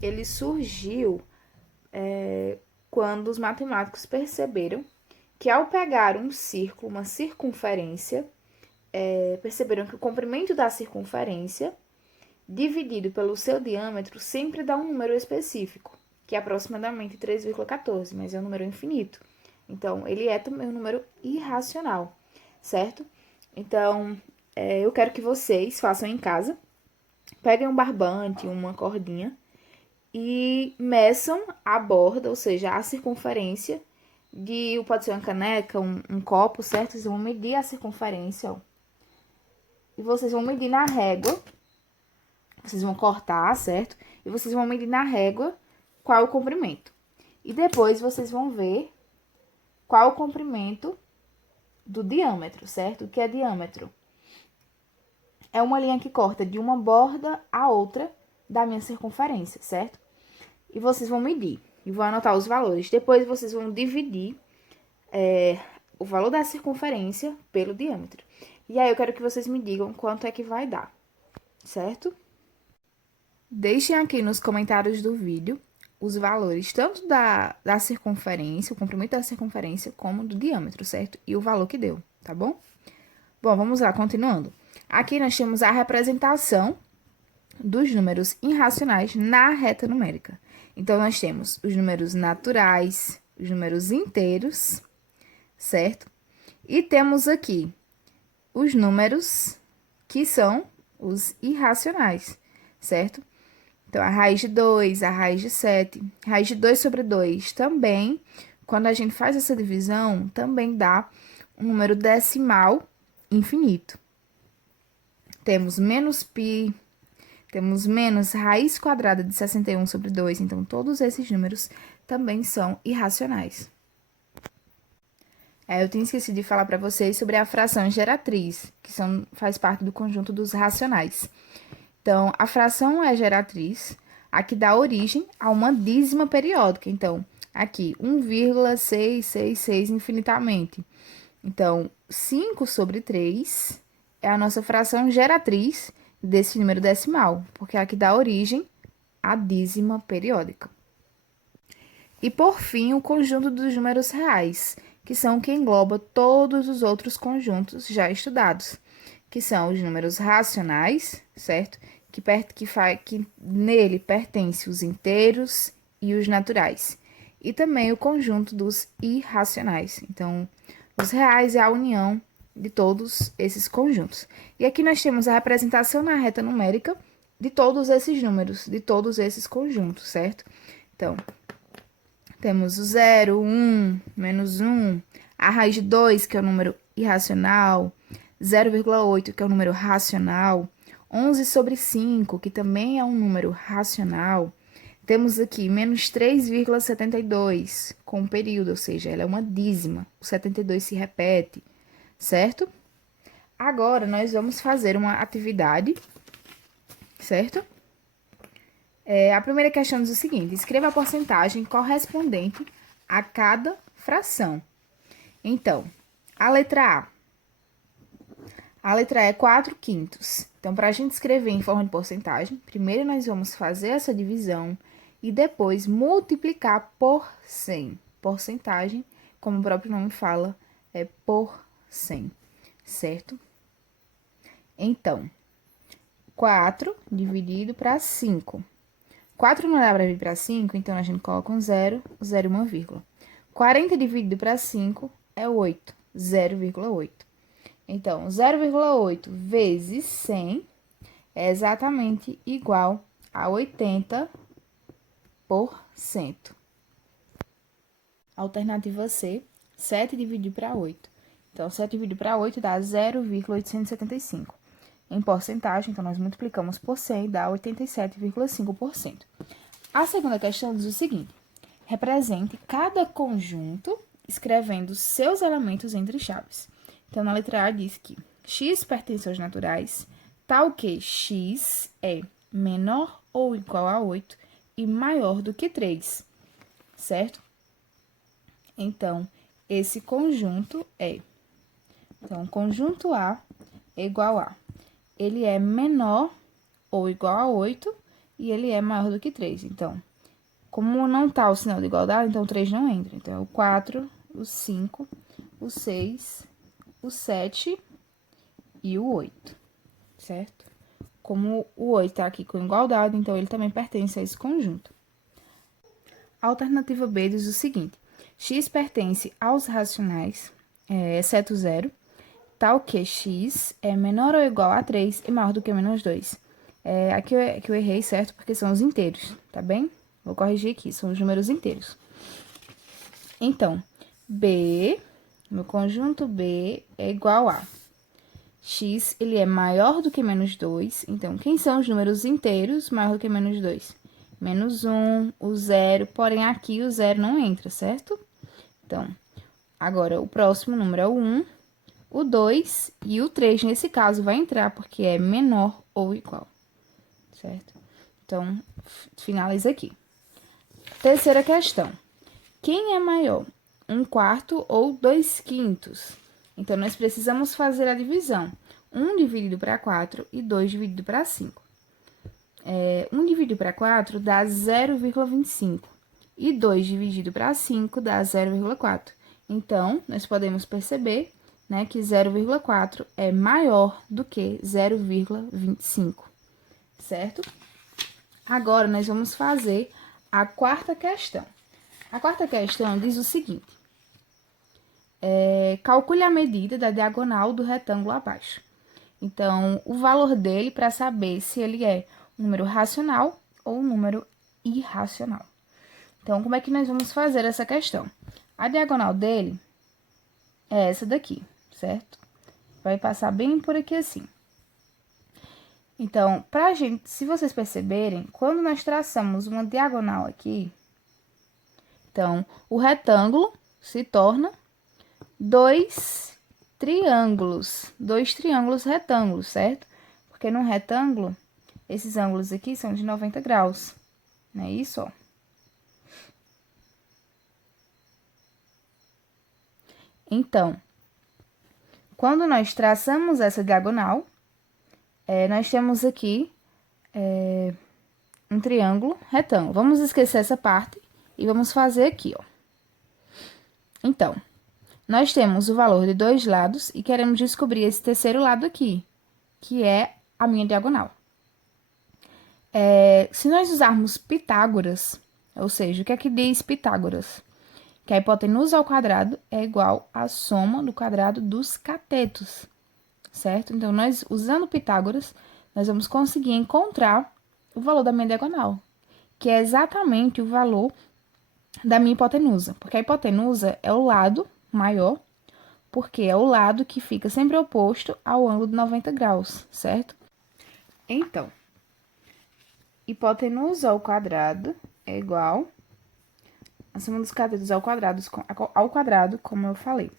ele surgiu quando os matemáticos perceberam que ao pegar um círculo, uma circunferência, perceberam que o comprimento da circunferência dividido pelo seu diâmetro sempre dá um número específico, que é aproximadamente 3,14, mas é um número infinito. Então, ele é também um número irracional, certo? Então, eu quero que vocês façam em casa, peguem um barbante, uma cordinha e meçam a borda, ou seja, a circunferência pode ser uma caneca, um copo, certo? Vocês vão medir a circunferência, ó. E vocês vão medir na régua. Vocês vão cortar, certo? E vocês vão medir na régua qual é o comprimento. E depois vocês vão ver qual é o comprimento do diâmetro, certo? O que é diâmetro? É uma linha que corta de uma borda a outra da minha circunferência, certo? E vocês vão medir e vão anotar os valores. Depois vocês vão dividir o valor da circunferência pelo diâmetro. E aí eu quero que vocês me digam quanto é que vai dar, certo? Deixem aqui nos comentários do vídeo os valores tanto da circunferência, o comprimento da circunferência, como do diâmetro, certo? E o valor que deu, tá bom? Bom, vamos lá, continuando. Aqui nós temos a representação dos números irracionais na reta numérica. Então, nós temos os números naturais, os números inteiros, certo? E temos aqui os números que são os irracionais, certo? Então, a raiz de 2, a raiz de 7, raiz de 2 sobre 2 também, quando a gente faz essa divisão, também dá um número decimal infinito. Temos menos π, temos menos raiz quadrada de 61 sobre 2, então todos esses números também são irracionais. Eu tinha esquecido de falar para vocês sobre a fração geratriz, que faz parte do conjunto dos racionais. Então, a fração é geratriz, a que dá origem a uma dízima periódica. Então, aqui, 1,666 infinitamente. Então, 5 sobre 3 é a nossa fração geratriz desse número decimal, porque é a que dá origem à dízima periódica. E, por fim, o conjunto dos números reais, que são o que engloba todos os outros conjuntos já estudados, que são os números racionais, certo? Que nele pertence os inteiros e os naturais. E também o conjunto dos irracionais. Então, os reais é a união de todos esses conjuntos. E aqui nós temos a representação na reta numérica de todos esses números, de todos esses conjuntos, certo? Então, temos o 0, 1, menos 1, a raiz de 2, que é o número irracional, 0,8, que é o número racional, 11 sobre 5, que também é um número racional. Temos aqui menos 3,72, com período, ou seja, ela é uma dízima. O 72 se repete, certo? Agora, nós vamos fazer uma atividade, certo? A primeira questão diz o seguinte: escreva a porcentagem correspondente a cada fração. Então, a letra A. A letra A é 4/5. Então, para a gente escrever em forma de porcentagem, primeiro nós vamos fazer essa divisão e depois multiplicar por 100. Porcentagem, como o próprio nome fala, é por 100, certo? Então, 4 dividido para 5. 4 não dá para dividir para 5, então a gente coloca um 0, 0 e uma vírgula. 40 dividido para 5 é 8, 0,8. Então, 0,8 vezes 100 é exatamente igual a 80%. Alternativa C, 7 dividido para 8. Então, 7 dividido para 8 dá 0,875. Em porcentagem, então, nós multiplicamos por 100 e dá 87,5%. A segunda questão diz o seguinte: represente cada conjunto escrevendo seus elementos entre chaves. Então, na letra A diz que x pertence aos naturais, tal que x é menor ou igual a 8 e maior do que 3, certo? Então, esse conjunto é... Então, conjunto A é igual a... Ele é menor ou igual a 8 e ele é maior do que 3. Então, como não tá o sinal de igualdade, então o 3 não entra. Então, é o 4, o 5, o 6, o 7 e o 8, certo? Como o 8 tá aqui com igualdade, então ele também pertence a esse conjunto. A alternativa B diz o seguinte: x pertence aos racionais, exceto 0, tal que x é menor ou igual a 3 e maior do que menos 2. Aqui eu errei, certo? Porque são os inteiros, tá bem? Vou corrigir aqui, são os números inteiros. Então, B, meu conjunto B é igual a x, ele é maior do que menos 2. Então, quem são os números inteiros maior do que menos 2? Menos 1, o 0, porém aqui o 0 não entra, certo? Então, agora o próximo número é o 1, o 2 e o 3, nesse caso, vai entrar porque é menor ou igual, certo? Então, finaliza aqui. Terceira questão. Quem é maior, 1/4 ou 2/5? Então, nós precisamos fazer a divisão. 1 dividido para 4 e 2 dividido para 5. 1 dividido para 4 dá 0,25. E 2 dividido para 5 dá 0,4. Então, nós podemos perceber, né, que 0,4 é maior do que 0,25, certo? Agora, nós vamos fazer a quarta questão. A quarta questão diz o seguinte: calcule a medida da diagonal do retângulo abaixo. Então, o valor dele para saber se ele é um número racional ou um número irracional. Então, como é que nós vamos fazer essa questão? A diagonal dele é essa daqui, certo? Vai passar bem por aqui assim. Então, pra gente, se vocês perceberem, quando nós traçamos uma diagonal aqui, então, o retângulo se torna dois triângulos retângulos, certo? Porque no retângulo, esses ângulos aqui são de 90 graus, não é isso, ó? Então, quando nós traçamos essa diagonal, nós temos aqui um triângulo retângulo. Vamos esquecer essa parte e vamos fazer aqui, ó. Então, nós temos o valor de dois lados e queremos descobrir esse terceiro lado aqui, que é a minha diagonal. Se nós usarmos Pitágoras, ou seja, o que é que diz Pitágoras? Que a hipotenusa ao quadrado é igual à soma do quadrado dos catetos, certo? Então, nós, usando Pitágoras, nós vamos conseguir encontrar o valor da minha diagonal, que é exatamente o valor da minha hipotenusa, porque a hipotenusa é o lado maior, porque é o lado que fica sempre oposto ao ângulo de 90 graus, certo? Então, hipotenusa ao quadrado é igual a soma dos catetos ao quadrado, como eu falei.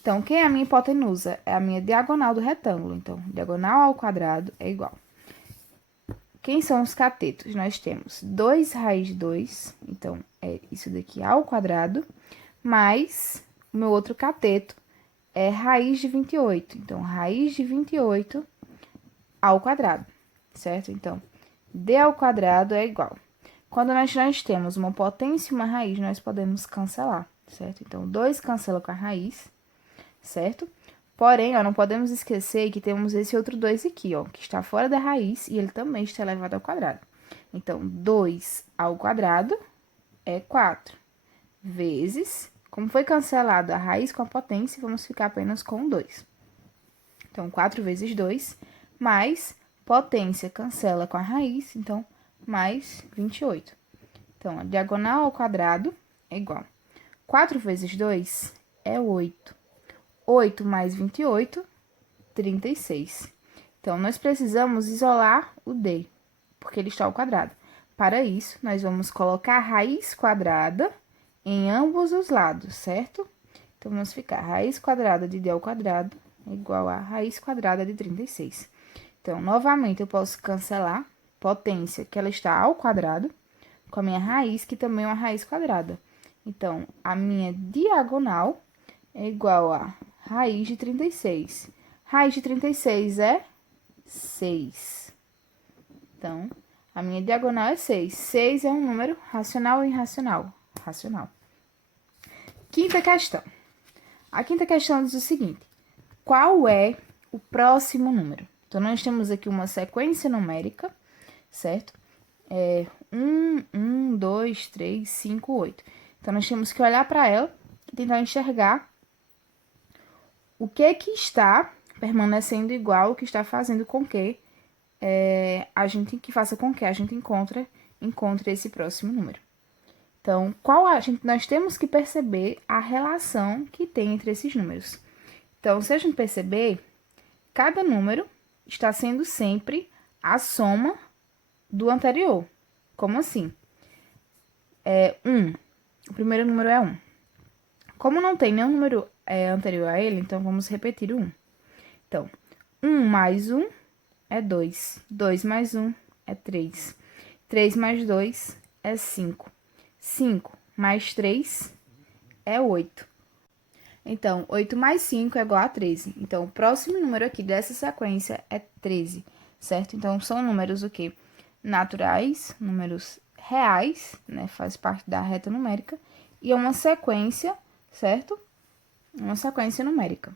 Então, quem é a minha hipotenusa? É a minha diagonal do retângulo. Então, diagonal ao quadrado é igual. Quem são os catetos? Nós temos 2 raiz de 2, então, é isso daqui ao quadrado, mais o meu outro cateto é raiz de 28. Então, raiz de 28 ao quadrado, certo? Então, d ao quadrado é igual. Quando nós temos uma potência e uma raiz, nós podemos cancelar, certo? Então, 2 cancela com a raiz, certo? Porém, ó, não podemos esquecer que temos esse outro 2 aqui, ó, que está fora da raiz e ele também está elevado ao quadrado. Então, 2 ao quadrado é 4, vezes, como foi cancelado a raiz com a potência, vamos ficar apenas com 2. Então, 4 vezes 2, mais potência cancela com a raiz, então, mais 28. Então, a diagonal ao quadrado é igual. 4 vezes 2 é 8. 8 mais 28, 36. Então, nós precisamos isolar o d, porque ele está ao quadrado. Para isso, nós vamos colocar a raiz quadrada em ambos os lados, certo? Então, vamos ficar raiz quadrada de d ao quadrado é igual a raiz quadrada de 36. Então, novamente, eu posso cancelar potência, que ela está ao quadrado, com a minha raiz, que também é uma raiz quadrada. Então, a minha diagonal é igual a raiz de 36. Raiz de 36 é 6. Então, A minha diagonal é 6. 6 é um número racional ou irracional? Racional. Quinta questão. A quinta questão diz o seguinte: qual é o próximo número? Então, nós temos aqui uma sequência numérica, certo? 1, 2, 3, 5, 8. Então, nós temos que olhar para ela e tentar enxergar o que está permanecendo igual, o que está fazendo com que a gente encontre esse próximo número. Então, nós temos que perceber a relação que tem entre esses números. Então, se a gente perceber, cada número está sendo sempre a soma do anterior. Como assim? 1. O primeiro número é 1. Como não tem nenhum número anterior a ele, então vamos repetir o 1. Então, 1 mais 1 é 2. 2 mais 1 é 3. 3 mais 2 é 5. 5 mais 3 é 8. Então, 8 mais 5 é igual a 13. Então, o próximo número aqui dessa sequência é 13, certo? Então, são números o quê? Naturais, números reais, né? Faz parte da reta numérica. E é uma sequência, certo? Uma sequência numérica.